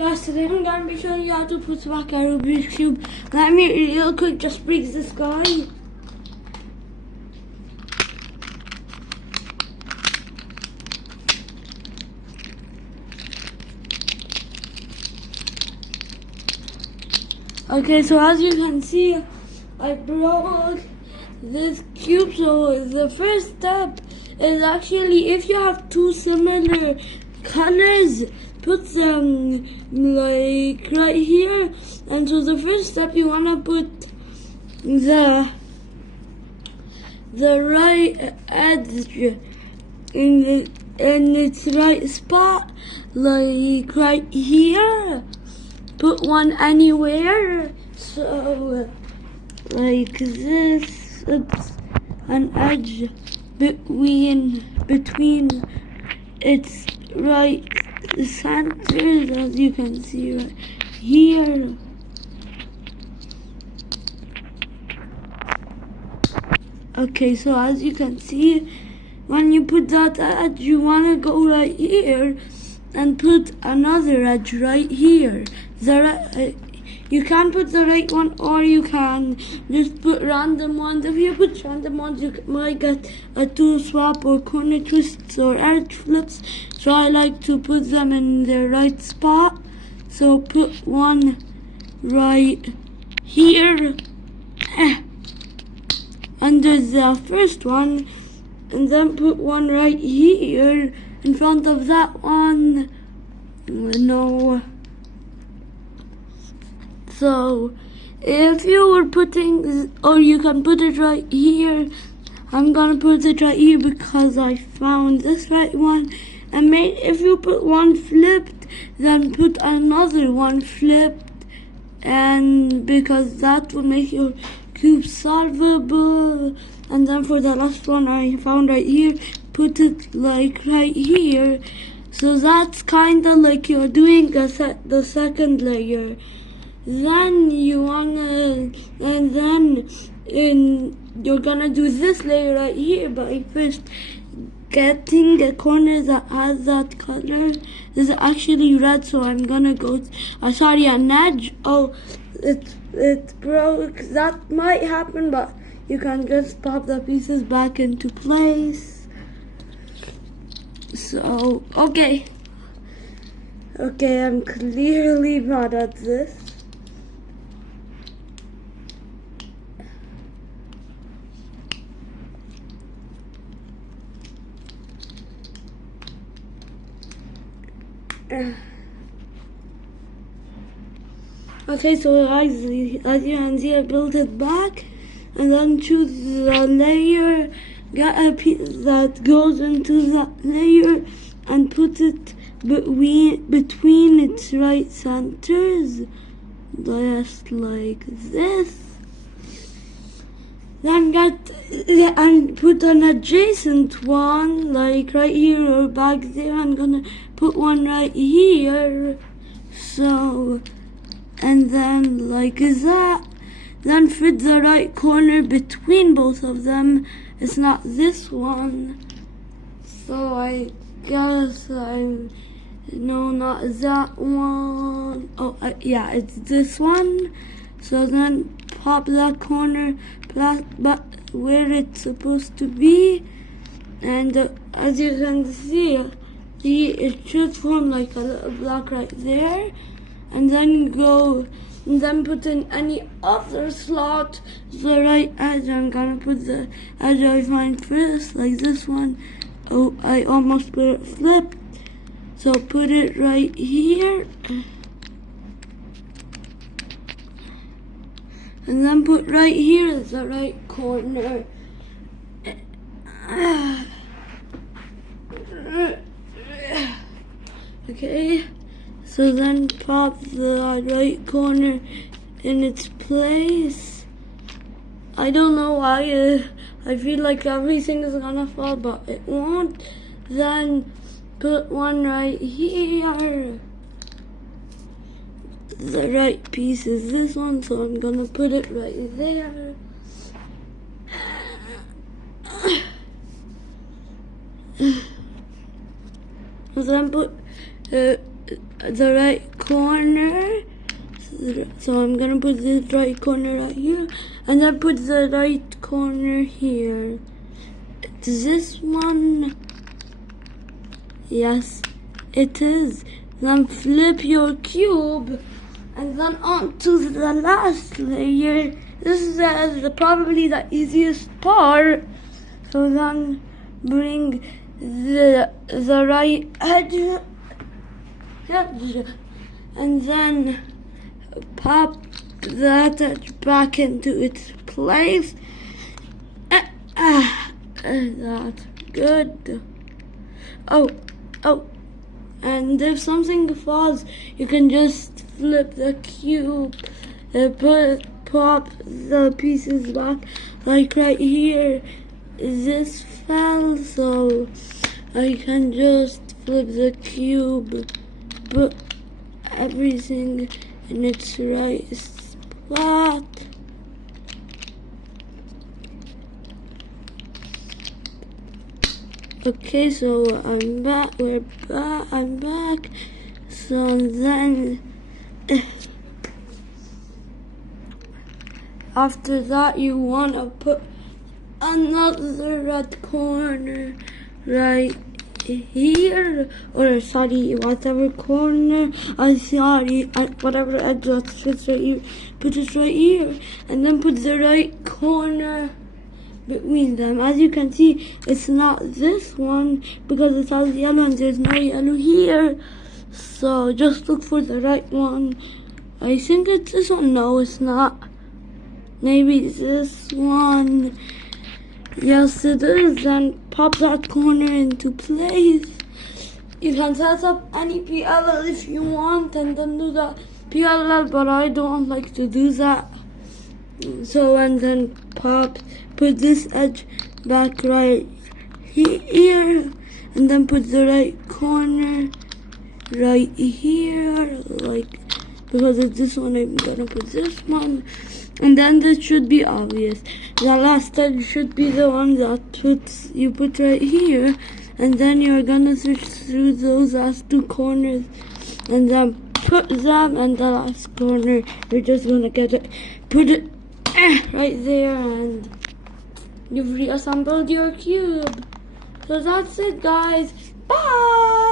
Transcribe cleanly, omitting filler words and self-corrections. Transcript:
guys, today I'm going to be showing you how to put back a Rubik's Cube. Let me real quick just break this guy. Okay, so as you can see, I broke this cube. So the first step is actually, if you have two similar colors, put them like right here. And so the first step, you want to put the right edge in its right spot, like right here. Put one anywhere, so like this. It's an edge between its right centers, as you can see right here. Okay, so as you can see, when you put that edge, you want to go right here and put another edge right here. You can put the right one, or you can just put random ones. If you put random ones, you might get a two swap or corner twists or edge flips. So I like to put them in their right spot. So put one right here under the first one, and then put one right here in front of that one. No. So if you were putting, or you can put it right here. I'm gonna put it right here because I found this right one. And if you put one flipped, then put another one flipped, and because that will make your cube solvable. And then for the last one I found right here, put it like right here. So that's kind of like you're doing the second layer. Then you're gonna do this layer right here by first getting a corner that has that color. This is actually red, so I'm gonna go. Sorry, an edge. Oh, it broke. That might happen, but you can just pop the pieces back into place. So okay, I'm clearly bad at this. Okay, so guys, as you can see, I built it back, and then choose the layer, get a piece that goes into that layer, and put it between its right centers, just like this. Then and put an adjacent one, like right here or back there. I'm gonna put one right here. So, and then like that. Then fit the right corner between both of them. It's not this one. So I guess no, not that one. Oh, yeah, it's this one. So then pop that corner but where it's supposed to be, and as you can see, it should form like a little block right there, and then put in any other slot the right edge. I'm gonna put the edge I find first, like this one. Oh, I almost put it flipped, so put it right here. And then put right here the right corner. Okay, so then pop the right corner in its place. I don't know why I feel like everything is gonna fall, but it won't. Then put one right here. The right piece is this one, so I'm gonna put it right there. Then put the right corner. So I'm gonna put the right corner right here, and then put the right corner here. Is this one? Yes, it is. Then flip your cube, and then onto the last layer. This is probably the easiest part. So then bring the right edge, and then pop that edge back into its place. That's good. Oh, and if something falls, you can just flip the cube and pop the pieces back, like right here. This fell, so I can just flip the cube, put everything in its right spot. Okay, so I'm back. I'm back. So then, after that, you wanna put another red corner right here, or sorry, whatever corner. Whatever edge that fits right here. Put it right here, and then put the right corner between them. As you can see, it's not this one because it has yellow and there's no yellow here. So just look for the right one. I think it's this one. No, it's not. Maybe it's this one. Yes, it is. Then pop that corner into place. You can set up any PLL if you want and then do that PLL, but I don't like to do that. So, and then put this edge back right here, and then put the right corner right here, like, because it's this one, I'm gonna put this one, and then this should be obvious. The last edge should be the one that you put right here, and then you're gonna switch through those last two corners, and then put them, and the last corner, you're just gonna put it right there, and you've reassembled your cube. So that's it, guys. Bye!